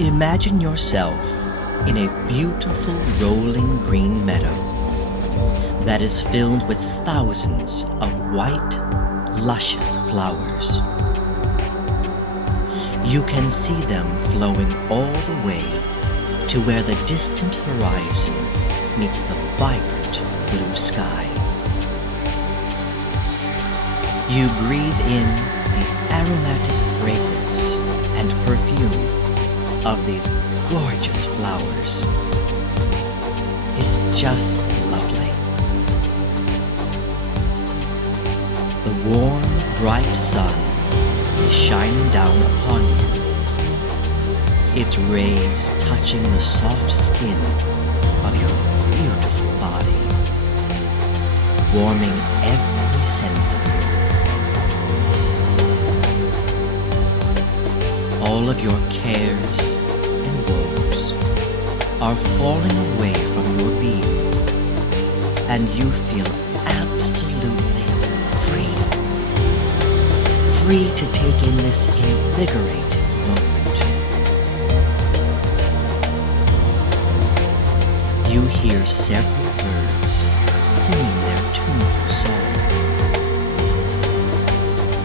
Imagine yourself in a beautiful rolling green meadow that is filled with thousands of white, luscious flowers. You can see them flowing all the way to where the distant horizon meets the vibrant blue sky. You breathe in the aromatic fragrance and perfume of these gorgeous flowers. It's just lovely. The warm, bright sun is shining down upon you, its rays touching the soft skin of your beautiful body, warming every sense of you. All of your cares and woes are falling away from your being, and you feel absolutely free. Free to take in this invigorating moment. You hear several birds singing their tuneful song.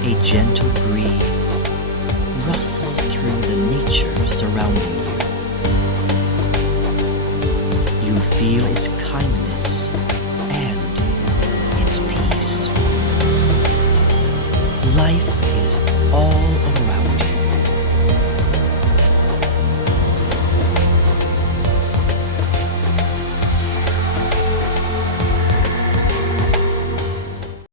A gentle breeze rustles through the nature surrounding you. You feel its kindness and its peace. Life